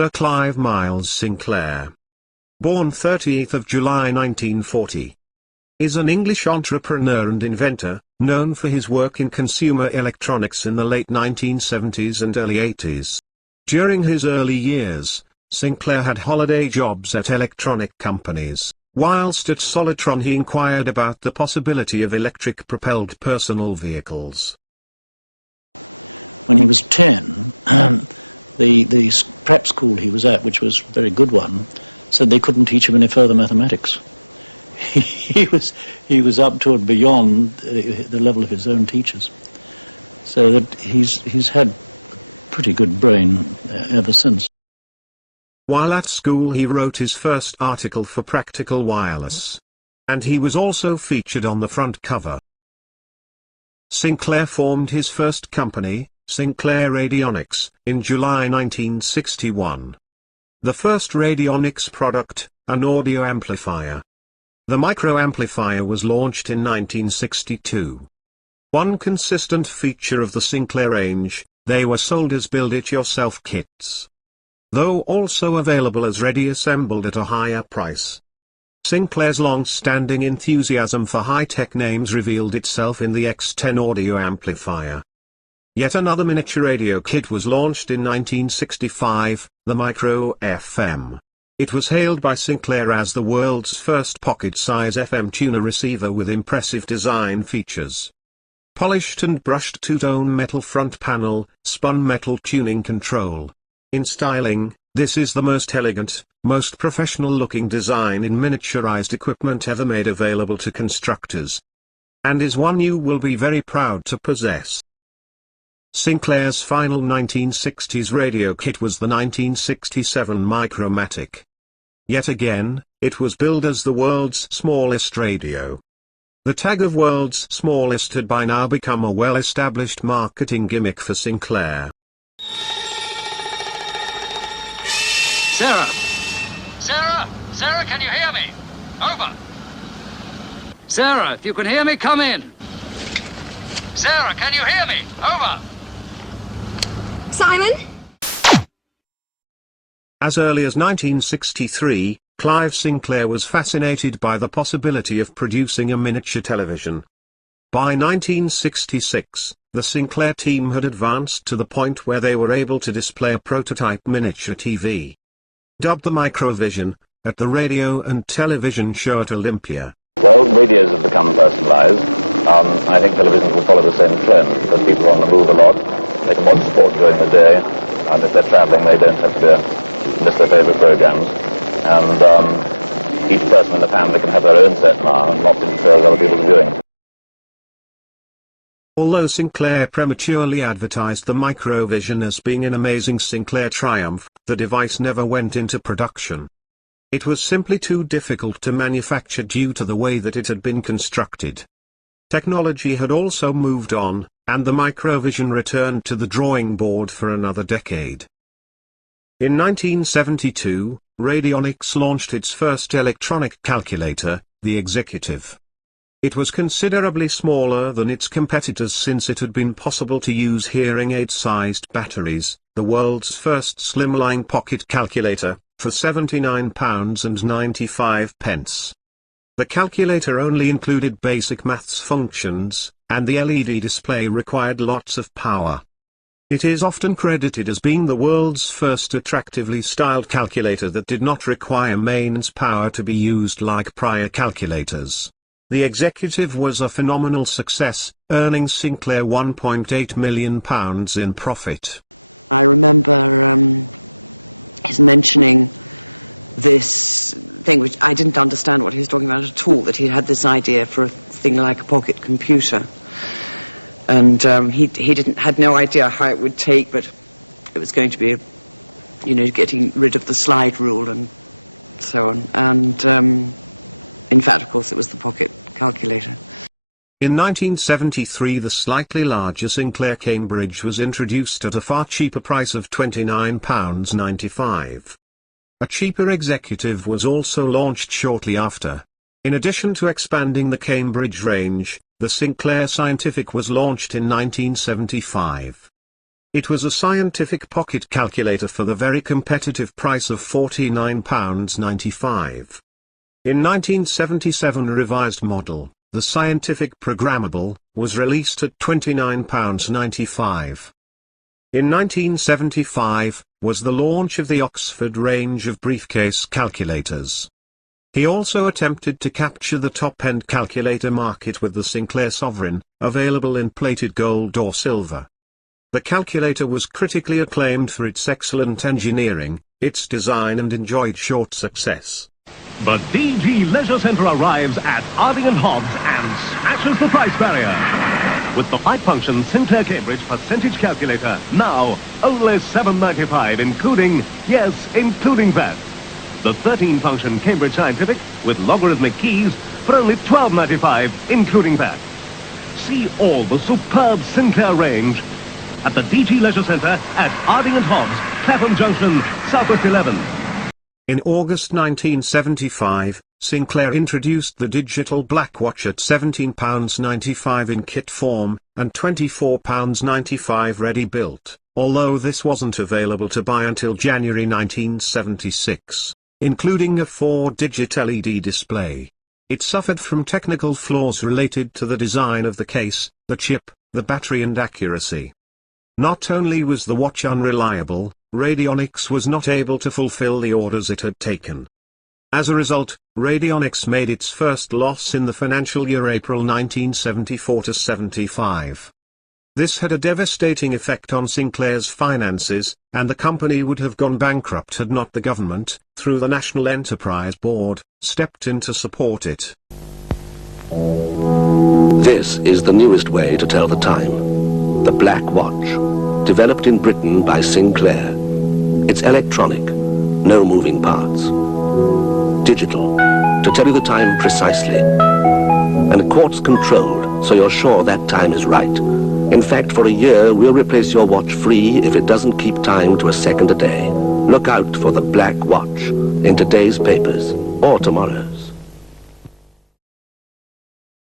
Sir Clive Miles Sinclair, born 30th of July 1940, is an English entrepreneur and inventor, known for his work in consumer electronics in the late 1970s and early 80s. During his early years, Sinclair had holiday jobs at electronic companies. Whilst at Solitron he inquired about the possibility of electric-propelled personal vehicles. While at school he wrote his first article for Practical Wireless. And he was also featured on the front cover. Sinclair formed his first company, Sinclair Radionics, in July 1961. The first radionics product, an audio amplifier. The microamplifier was launched in 1962. One consistent feature of the Sinclair range, they were sold as build-it-yourself kits, though also available as ready-assembled at a higher price. Sinclair's long-standing enthusiasm for high-tech names revealed itself in the X10 audio amplifier. Yet another miniature radio kit was launched in 1965, the Micro FM. It was hailed by Sinclair as the world's first pocket-size FM tuner receiver with impressive design features. Polished and brushed two-tone metal front panel, spun metal tuning control. In styling, this is the most elegant, most professional-looking design in miniaturized equipment ever made available to constructors. And is one you will be very proud to possess. Sinclair's final 1960s radio kit was the 1967 Micromatic. Yet again, it was billed as the world's smallest radio. The tag of world's smallest had by now become a well-established marketing gimmick for Sinclair. Sarah! Sarah! Sarah, can you hear me? Over! Sarah, if you can hear me, come in! Sarah, can you hear me? Over! Simon? As early as 1963, Clive Sinclair was fascinated by the possibility of producing a miniature television. By 1966, the Sinclair team had advanced to the point where they were able to display a prototype miniature TV. Dubbed the Microvision, at the radio and television show at Olympia. Although Sinclair prematurely advertised the Microvision as being an amazing Sinclair triumph, the device never went into production. It was simply too difficult to manufacture due to the way that it had been constructed. Technology had also moved on, and the Microvision returned to the drawing board for another decade. In 1972, Radionics launched its first electronic calculator, the Executive. It was considerably smaller than its competitors since it had been possible to use hearing aid-sized batteries, the world's first slimline pocket calculator, for £79.95. The calculator only included basic maths functions, and the LED display required lots of power. It is often credited as being the world's first attractively styled calculator that did not require mains power to be used like prior calculators. The Executive was a phenomenal success, earning Sinclair £1.8 million in profit. In 1973 the slightly larger Sinclair Cambridge was introduced at a far cheaper price of £29.95. A cheaper executive was also launched shortly after. In addition to expanding the Cambridge range, the Sinclair Scientific was launched in 1975. It was a scientific pocket calculator for the very competitive price of £49.95. In 1977 a revised model, the Scientific Programmable, was released at £29.95. In 1975, was the launch of the Oxford range of briefcase calculators. He also attempted to capture the top-end calculator market with the Sinclair Sovereign, available in plated gold or silver. The calculator was critically acclaimed for its excellent engineering, its design and enjoyed short success. The DG Leisure Centre arrives at Harding and Hobbs and smashes the price barrier. With the 5-function Sinclair Cambridge percentage calculator, now only $7.95, including VAT. The 13-function Cambridge Scientific with logarithmic keys for only $12.95, including VAT. See all the superb Sinclair range at the DG Leisure Centre at Harding and Hobbs, Clapham Junction, Southwest 11. In August 1975, Sinclair introduced the digital black watch at £17.95 in kit form, and £24.95 ready-built, although this wasn't available to buy until January 1976, including a 4-digit LED display. It suffered from technical flaws related to the design of the case, the chip, the battery and accuracy. Not only was the watch unreliable, Radionics was not able to fulfill the orders it had taken. As a result, Radionics made its first loss in the financial year April 1974-75. This had a devastating effect on Sinclair's finances, and the company would have gone bankrupt had not the government, through the National Enterprise Board, stepped in to support it. This is the newest way to tell the time. The Black Watch, developed in Britain by Sinclair. It's electronic, no moving parts. Digital, to tell you the time precisely. And quartz controlled, so you're sure that time is right. In fact, for a year, we'll replace your watch free if it doesn't keep time to a second a day. Look out for the Black Watch in today's papers, or tomorrow's.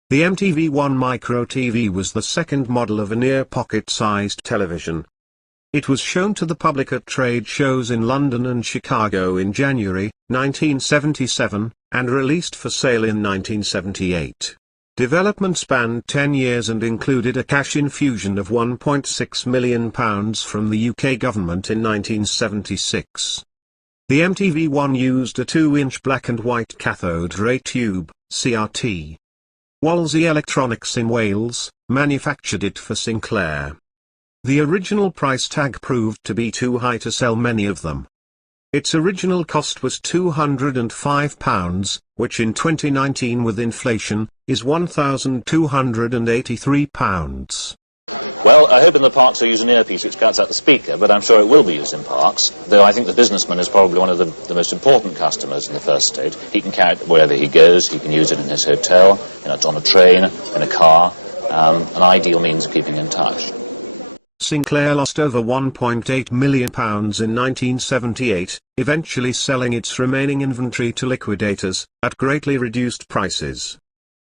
The Mtv One Micro Tv was the second model of a near pocket-sized television. It was shown to the public at trade shows in London and Chicago in January 1977, and released for sale in 1978. Development spanned 10 years and included a cash infusion of £1.6 million from the UK government in 1976. The Mtv One used a 2-inch black and white cathode ray tube, CRT. Wolsey Electronics in Wales manufactured it for Sinclair. The original price tag proved to be too high to sell many of them. Its original cost was £205, which in 2019 with inflation, is £1,283. Sinclair lost over £1.8 million in 1978, eventually selling its remaining inventory to liquidators, at greatly reduced prices.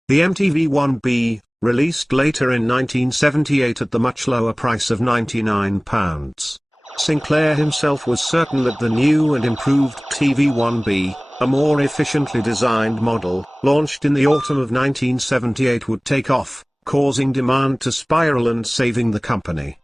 The Mtv One B, released later in 1978 at the much lower price of £99. Sinclair himself was certain that the new and improved TV One B, a more efficiently designed model, launched in the autumn of 1978 would take off, causing demand to spiral and saving the company.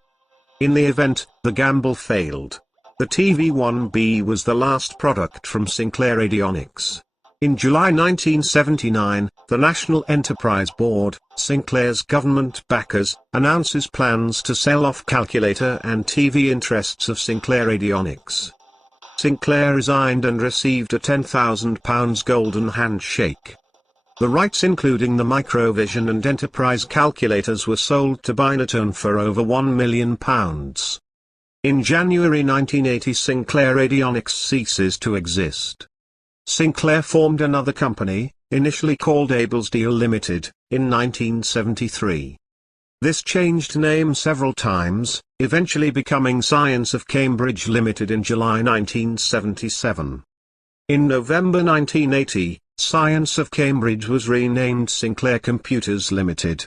In the event, the gamble failed. The TV One B was the last product from Sinclair Radionics. In July 1979, the National Enterprise Board, Sinclair's government backers, announces plans to sell off calculator and TV interests of Sinclair Radionics. Sinclair resigned and received a £10,000 golden handshake. The rights including the Microvision and Enterprise calculators were sold to Binatone for over £1 million. In January 1980 Sinclair Radionics ceases to exist. Sinclair formed another company, initially called Ablesdale Limited, in 1973. This changed name several times, eventually becoming Science of Cambridge Limited in July 1977. In November 1980, Science of Cambridge was renamed Sinclair Computers Limited.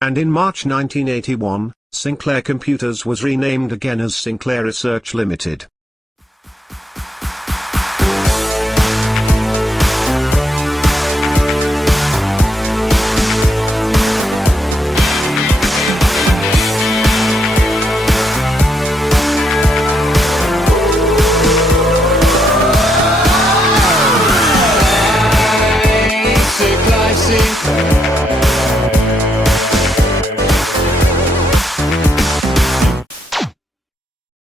And in March 1981, Sinclair Computers was renamed again as Sinclair Research Limited.